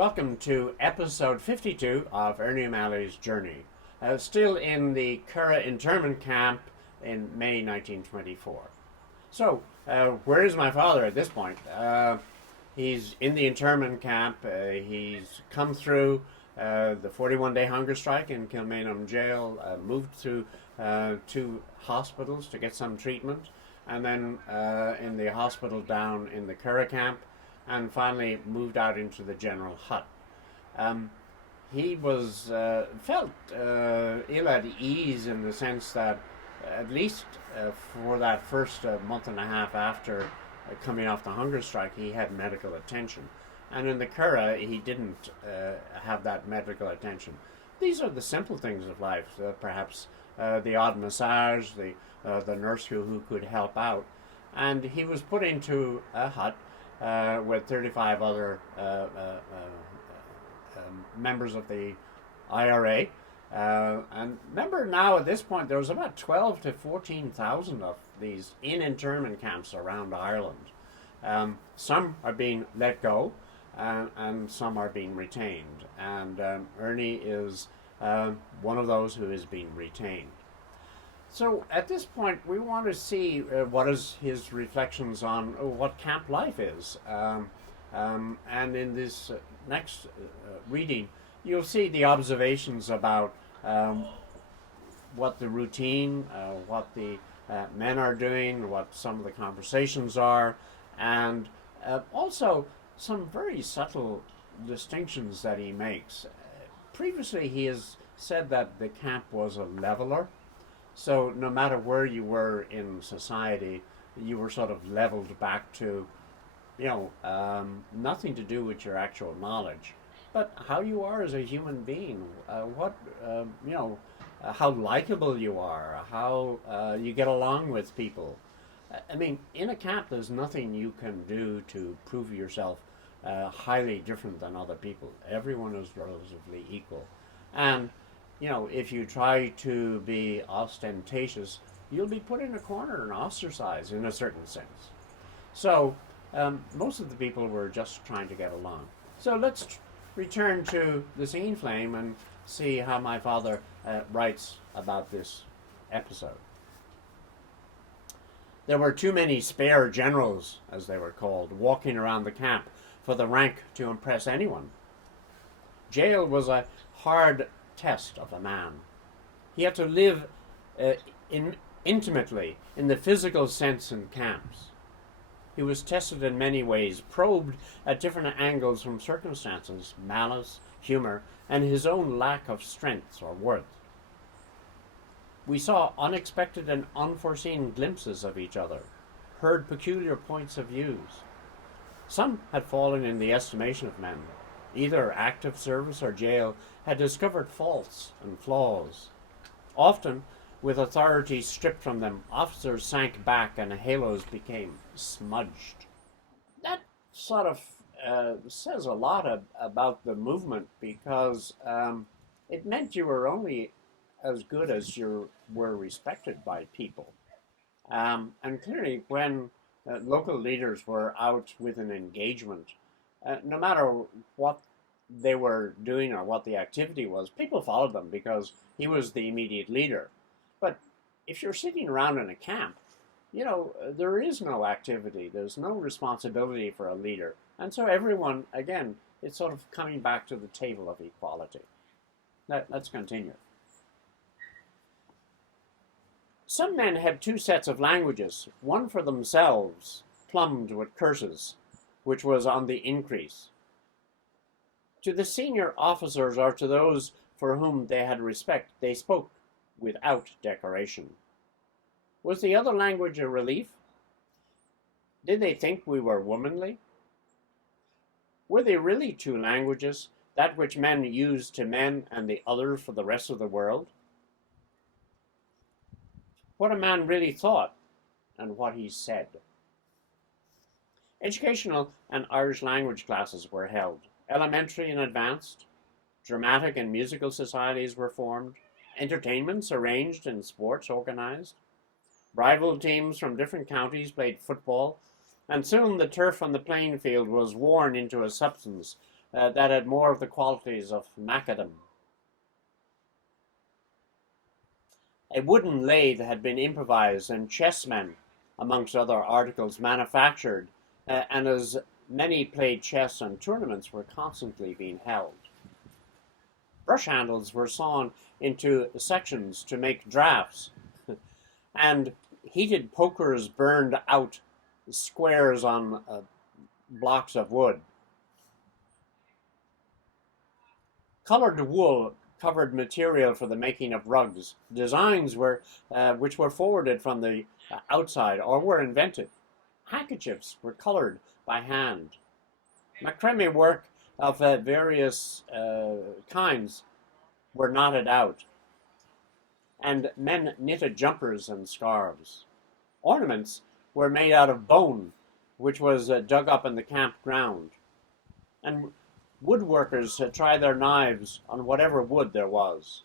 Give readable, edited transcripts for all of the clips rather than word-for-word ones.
Welcome to episode 52 of Ernie O'Malley's Journey. Still in the Curragh internment camp in May 1924. So, where is my father at this point? He's in the internment camp. He's come through the 41-day hunger strike in Kilmainham jail, moved to two hospitals to get some treatment, and then in the hospital down in the Curragh camp, and finally moved out into the general hut. He was felt ill at ease in the sense that at least for that first month and a half after coming off the hunger strike, he had medical attention. And in the Curragh, he didn't have that medical attention. These are the simple things of life, perhaps the odd massage, the nurse who could help out. And he was put into a hut with 35 other members of the IRA. And remember now at this point there was about 12 to 14,000 of these in internment camps around Ireland. Some are being let go and some are being retained. And Ernie is one of those who is being retained. So at this point, we want to see what is his reflections on what camp life is. And in this next reading, you'll see the observations about what the routine, what the men are doing, what some of the conversations are, and also some very subtle distinctions that he makes. Previously, he has said that the camp was a leveler. So no matter where you were in society, you were sort of leveled back to, nothing to do with your actual knowledge, but how you are as a human being, how likable you are, how you get along with people. I mean, in a camp, there's nothing you can do to prove yourself highly different than other people. Everyone is relatively equal. And if you try to be ostentatious, you'll be put in a corner and ostracized in a certain sense. So most of the people were just trying to get along. So let's return to the scene flame and see how my father writes about this episode. There were too many spare generals, as they were called, walking around the camp for the rank to impress anyone. Jail was a hard test of a man. He had to live intimately in the physical sense in camps. He was tested in many ways, probed at different angles from circumstances, malice, humor, and his own lack of strength or worth. We saw unexpected and unforeseen glimpses of each other, heard peculiar points of views. Some had fallen in the estimation of men. Either active service or jail had discovered faults and flaws. Often, with authority stripped from them, officers sank back and halos became smudged. That sort of says a lot about the movement, because it meant you were only as good as you were respected by people. And clearly, when local leaders were out with an engagement, no matter what they were doing or what the activity was, people followed them because he was the immediate leader. But if you're sitting around in a camp, there is no activity. There's no responsibility for a leader. And so everyone, again, it's sort of coming back to the table of equality. Let's continue. Some men had two sets of languages, one for themselves, plumbed with curses, which was on the increase. To the senior officers or to those for whom they had respect, they spoke without decoration. Was the other language a relief? Did they think we were womanly? Were they really two languages, that which men used to men and the other for the rest of the world? What a man really thought and what he said. Educational and Irish language classes were held. Elementary and advanced. Dramatic and musical societies were formed. Entertainments arranged and sports organized. Rival teams from different counties played football, and soon the turf on the playing field was worn into a substance that had more of the qualities of macadam. A wooden lathe had been improvised and chessmen, amongst other articles, manufactured, and as many played chess and tournaments were constantly being held. Brush handles were sawn into sections to make drafts, and heated pokers burned out squares on blocks of wood. Colored wool covered material for the making of rugs. Designs were which were forwarded from the outside or were invented. Handkerchiefs were colored by hand. Macrame work of various kinds were knotted out, and men knitted jumpers and scarves. Ornaments were made out of bone, which was dug up in the camp ground, and woodworkers tried their knives on whatever wood there was.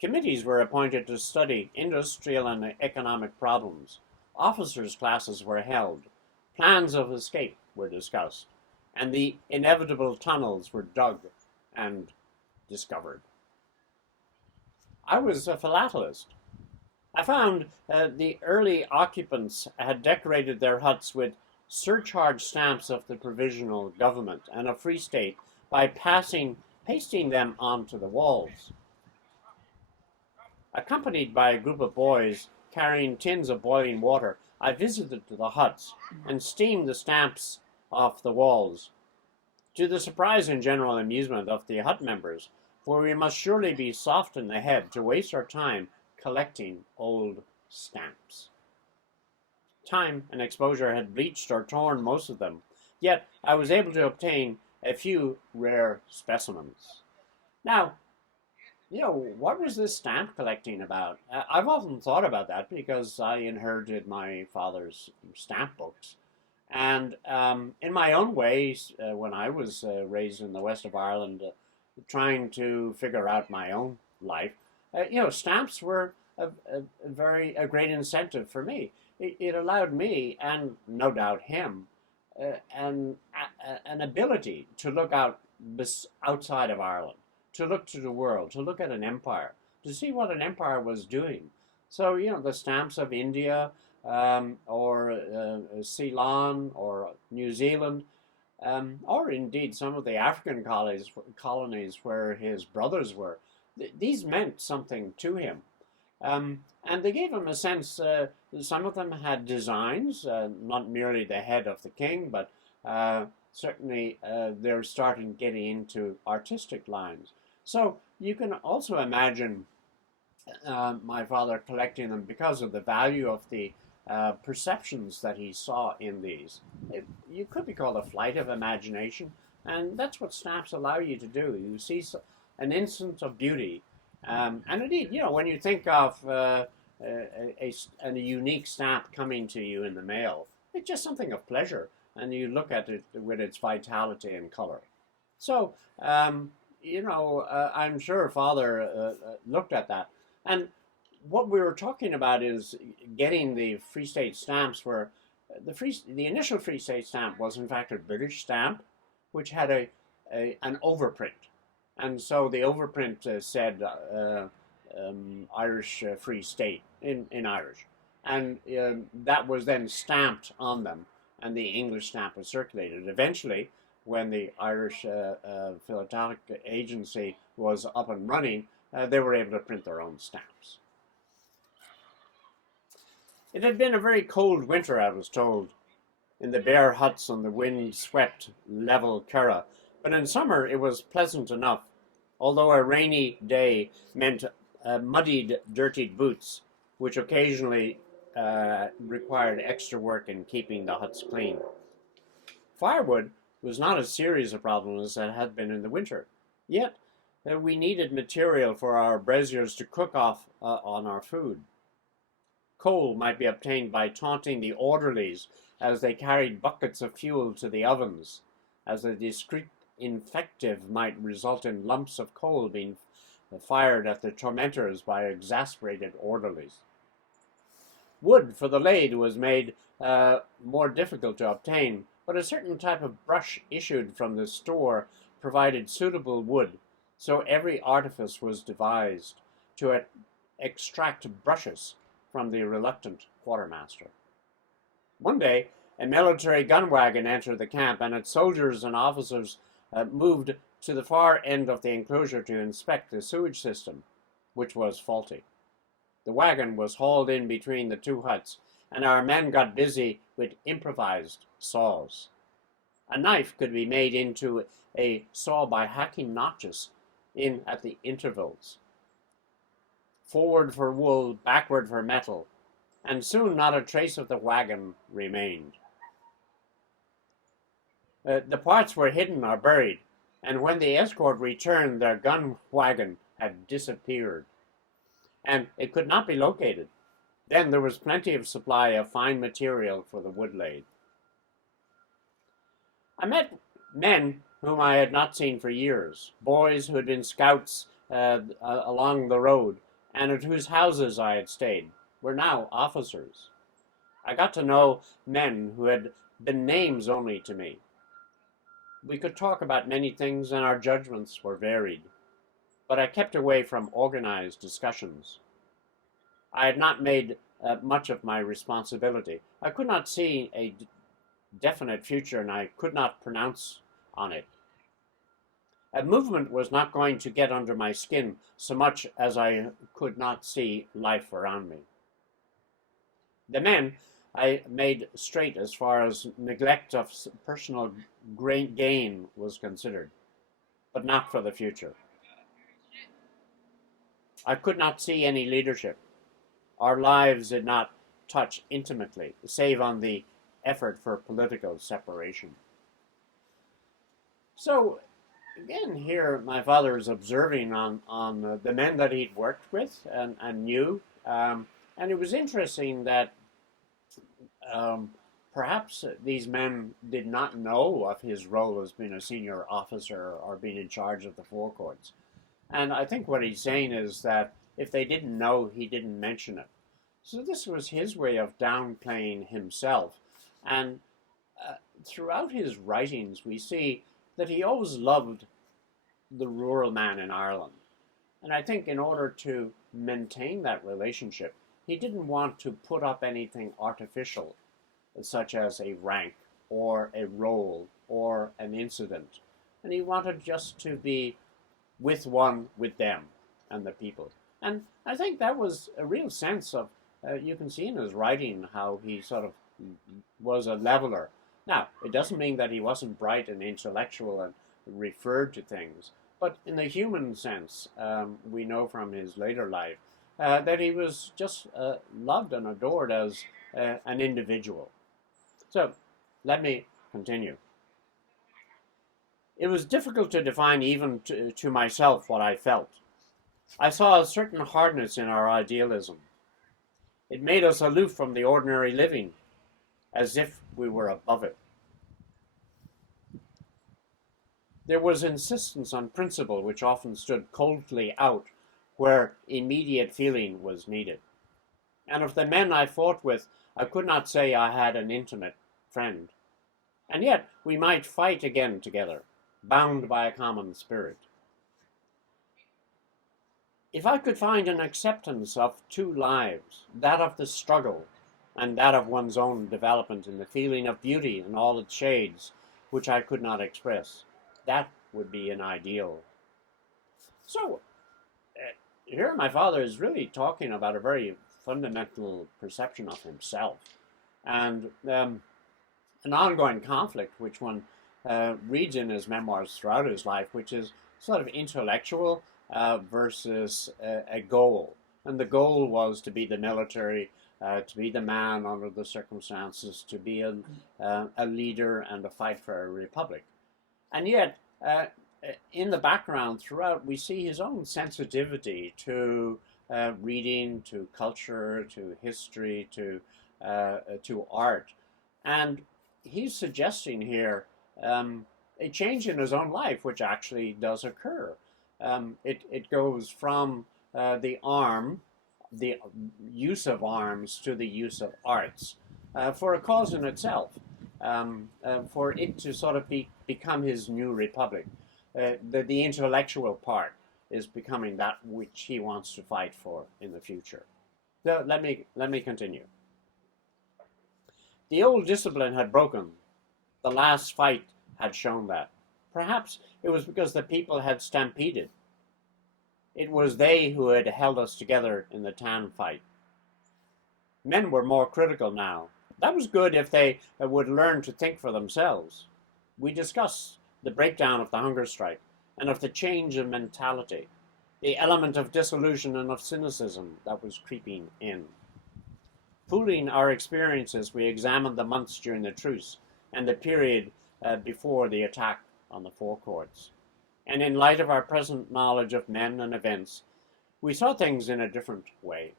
Committees were appointed to study industrial and economic problems. Officers' classes were held. Plans of escape were discussed, and the inevitable tunnels were dug and discovered. I was a philatelist. I found the early occupants had decorated their huts with surcharge stamps of the provisional government and a free state by pasting them onto the walls. Accompanied by a group of boys carrying tins of boiling water, I visited the huts and steamed the stamps off the walls, to the surprise and general amusement of the hut members, for we must surely be soft in the head to waste our time collecting old stamps. Time and exposure had bleached or torn most of them, yet I was able to obtain a few rare specimens. Now, what was this stamp collecting about? I've often thought about that because I inherited my father's stamp books. And in my own ways, when I was raised in the west of Ireland, trying to figure out my own life, stamps were a great incentive for me. It allowed me, and no doubt him, an ability to look outside of Ireland, to look to the world, to look at an empire, to see what an empire was doing. So, the stamps of India, or Ceylon, or New Zealand, or indeed some of the African colonies where his brothers were, these meant something to him. And they gave him a sense, some of them had designs, not merely the head of the king, but certainly they're starting getting into artistic lines. So you can also imagine my father collecting them because of the value of the perceptions that he saw in these. You could be called a flight of imagination, and that's what stamps allow you to do. You see an instant of beauty. And indeed, when you think of a unique stamp coming to you in the mail, it's just something of pleasure, and you look at it with its vitality and color. So, I'm sure Father looked at that. And what we were talking about is getting the Free State stamps where the initial Free State stamp was in fact a British stamp, which had an overprint. And so the overprint said Irish Free State in Irish. And that was then stamped on them, and the English stamp was circulated. Eventually, when the Irish Philatelic Agency was up and running, they were able to print their own stamps. It had been a very cold winter, I was told, in the bare huts on the wind-swept, level Curragh, but in summer it was pleasant enough, although a rainy day meant muddied, dirtied boots, which occasionally required extra work in keeping the huts clean. Firewood was not as serious a problem as it had been in the winter, yet we needed material for our braziers to cook off on our food. Coal might be obtained by taunting the orderlies as they carried buckets of fuel to the ovens, as a discreet invective might result in lumps of coal being fired at the tormentors by exasperated orderlies. Wood for the lathe was made more difficult to obtain, but a certain type of brush issued from the store provided suitable wood, so every artifice was devised to extract brushes from the reluctant quartermaster. One day, a military gun wagon entered the camp, and its soldiers and officers moved to the far end of the enclosure to inspect the sewage system, which was faulty. The wagon was hauled in between the two huts, and our men got busy with improvised saws. A knife could be made into a saw by hacking notches in at the intervals, forward for wool, backward for metal, and soon not a trace of the wagon remained. The parts were hidden or buried, and when the escort returned, their gun wagon had disappeared, and it could not be located. Then there was plenty of supply of fine material for the wood lathe. I met men whom I had not seen for years, boys who had been scouts along the road, and at whose houses I had stayed, were now officers. I got to know men who had been names only to me. We could talk about many things, and our judgments were varied, but I kept away from organized discussions. I had not made much of my responsibility. I could not see a definite future, and I could not pronounce on it. A movement was not going to get under my skin so much as I could not see life around me. The men I made straight as far as neglect of personal gain was considered, but not for the future. I could not see any leadership. Our lives did not touch intimately, save on the effort for political separation. So, again, here my father is observing on the men that he'd worked with and knew. And it was interesting that perhaps these men did not know of his role as being a senior officer or being in charge of the forecourts. And I think what he's saying is that if they didn't know, he didn't mention it. So this was his way of downplaying himself. And throughout his writings, we see that he always loved the rural man in Ireland. And I think in order to maintain that relationship, he didn't want to put up anything artificial, such as a rank or a role or an incident. And he wanted just to be with them and the people. And I think that was a real sense of, you can see in his writing how he sort of was a leveler. Now, it doesn't mean that he wasn't bright and intellectual and referred to things, but in the human sense, we know from his later life that he was just loved and adored as an individual. So, let me continue. It was difficult to define even to myself what I felt. I saw a certain hardness in our idealism. It made us aloof from the ordinary living, as if we were above it. There was insistence on principle which often stood coldly out where immediate feeling was needed. And of the men I fought with, I could not say I had an intimate friend. And yet we might fight again together, bound by a common spirit. If I could find an acceptance of two lives, that of the struggle and that of one's own development in the feeling of beauty in all its shades, which I could not express, that would be an ideal. So, here my father is really talking about a very fundamental perception of himself and an ongoing conflict which one reads in his memoirs throughout his life, which is sort of intellectual versus a goal. And the goal was to be the military, to be the man under the circumstances, to be a leader and to fight for a republic. And yet, in the background throughout, we see his own sensitivity to reading, to culture, to history, to art. And he's suggesting here a change in his own life, which actually does occur. It goes from the use of arms, to the use of arts for a cause in itself. for it to sort of become his new republic. The intellectual part is becoming that which he wants to fight for in the future. So let me continue. The old discipline had broken. The last fight had shown that. Perhaps it was because the people had stampeded. It was they who had held us together in the Tan fight. Men were more critical now. That was good if they would learn to think for themselves. We discussed the breakdown of the hunger strike and of the change in mentality, the element of disillusion and of cynicism that was creeping in. Pooling our experiences, we examined the months during the truce and the period before the attack on the forecourts. And in light of our present knowledge of men and events, we saw things in a different way.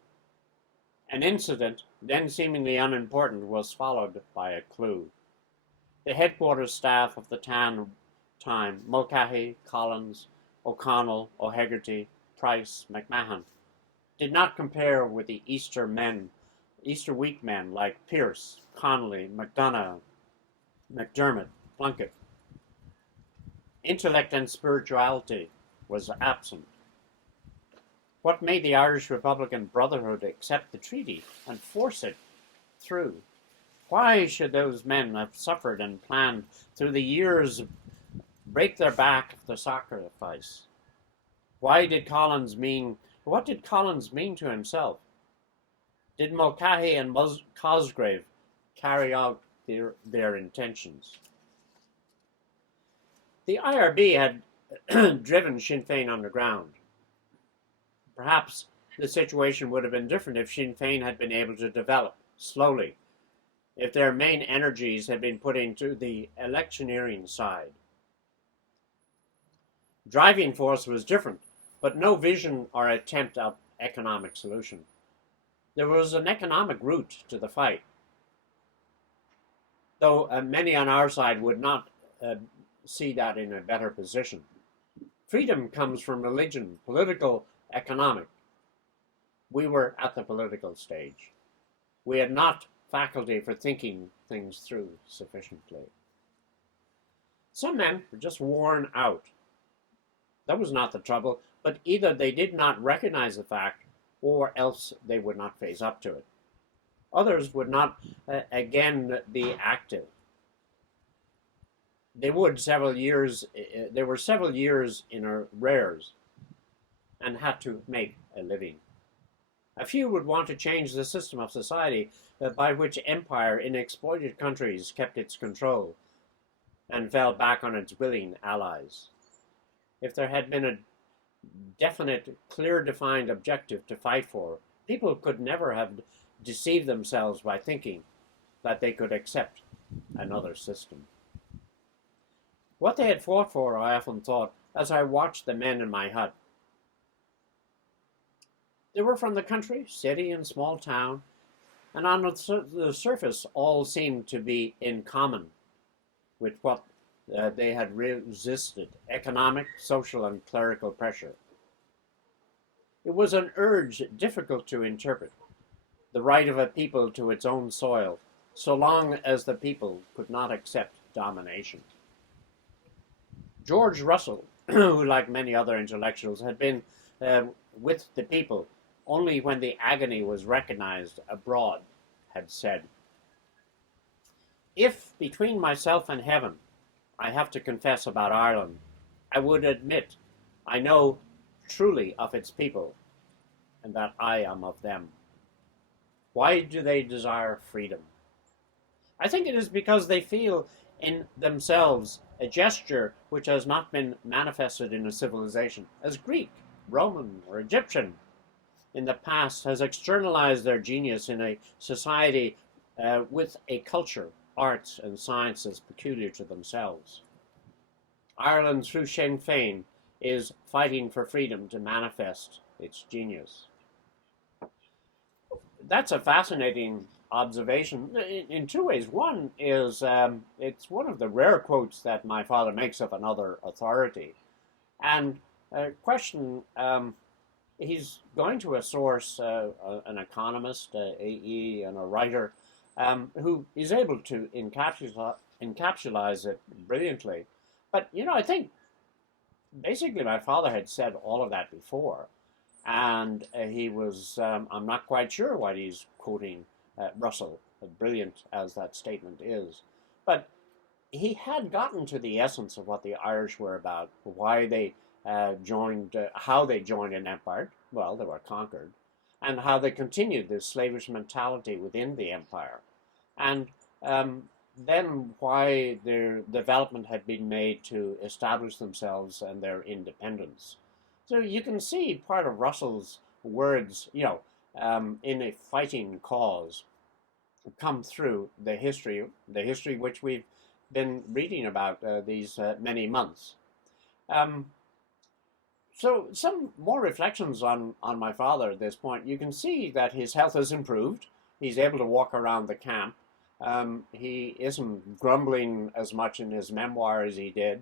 An incident, then seemingly unimportant, was followed by a clue. The headquarters staff of the Tan time, Mulcahy, Collins, O'Connell, O'Hegarty, Price, McMahon, did not compare with the Easter week men like Pearce, Connolly, MacDonough, McDermott, Plunkett. Intellect and spirituality was absent. What made the Irish Republican Brotherhood accept the treaty and force it through? Why should those men have suffered and planned through the years break their back of the sacrifice? What did Collins mean to himself? Did Mulcahy and Cosgrave carry out their intentions? The IRB had driven Sinn Féin underground. Perhaps the situation would have been different if Sinn Féin had been able to develop slowly, if their main energies had been put into the electioneering side. Driving force was different, but no vision or attempt at economic solution. There was an economic route to the fight, though many on our side would not see that in a better position. Freedom comes from religion, political, economic. We were at the political stage. We had not faculty for thinking things through sufficiently. Some men were just worn out. That was not the trouble, but either they did not recognize the fact or else they would not face up to it. Others would not again be active. They were several years in arrears and had to make a living. A few would want to change the system of society by which empire in exploited countries kept its control and fell back on its willing allies. If there had been a definite, clear-defined objective to fight for, people could never have deceived themselves by thinking that they could accept another system. What they had fought for, I often thought, as I watched the men in my hut. They were from the country, city, and small town, and on the surface all seemed to be in common with what they had resisted: economic, social, and clerical pressure. It was an urge difficult to interpret, the right of a people to its own soil, so long as the people could not accept domination. George Russell, who, like many other intellectuals, had been with the people only when the agony was recognized abroad, had said, "If between myself and heaven I have to confess about Ireland, I would admit I know truly of its people and that I am of them. Why do they desire freedom? I think it is because they feel in themselves a gesture which has not been manifested in a civilization, as Greek, Roman, or Egyptian in the past has externalized their genius in a society with a culture, arts, and sciences peculiar to themselves. Ireland, through Sinn Féin, is fighting for freedom to manifest its genius." That's a fascinating observation in two ways. One is it's one of the rare quotes that my father makes of another authority. And question, he's going to a source, an economist, AE, and a writer, who is able to encapsulize it brilliantly. But, I think basically my father had said all of that before. And he was, I'm not quite sure why he's quoting Russell, brilliant as that statement is. But he had gotten to the essence of what the Irish were about, why they joined, how they joined an empire. Well, they were conquered, and how they continued this slavish mentality within the empire. And then why their development had been made to establish themselves and their independence. So you can see part of Russell's words, in a fighting cause, come through the history which we've been reading about these many months. Um, so some more reflections on my father at this point. You can see that his health has improved. He's able to walk around the camp. He isn't grumbling as much in his memoir as he did.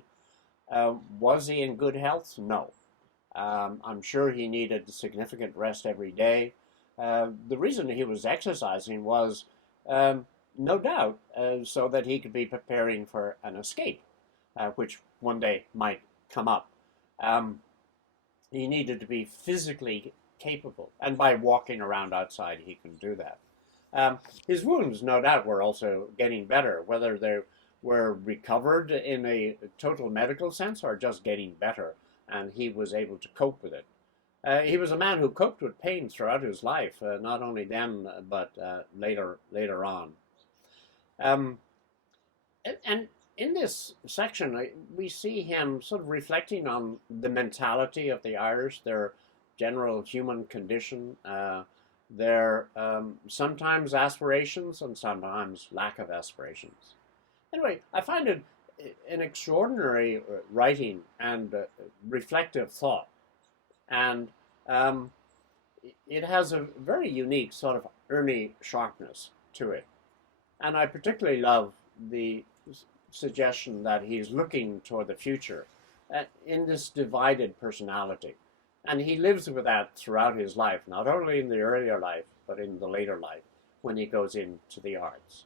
Was he in good health? No. I'm sure he needed significant rest every day. The reason he was exercising was, no doubt, so that he could be preparing for an escape, which one day might come up. He needed to be physically capable, and by walking around outside, he can do that. His wounds, no doubt, were also getting better, whether they were recovered in a total medical sense or just getting better, and he was able to cope with it. He was a man who coped with pain throughout his life, not only then, but later on. Um, and in this section, we see him sort of reflecting on the mentality of the Irish, their general human condition, their sometimes aspirations and sometimes lack of aspirations. Anyway, I find it an extraordinary writing and reflective thought. And it has a very unique sort of Ernie sharpness to it. And I particularly love the suggestion that he's looking toward the future in this divided personality. And he lives with that throughout his life, not only in the earlier life, but in the later life when he goes into the arts.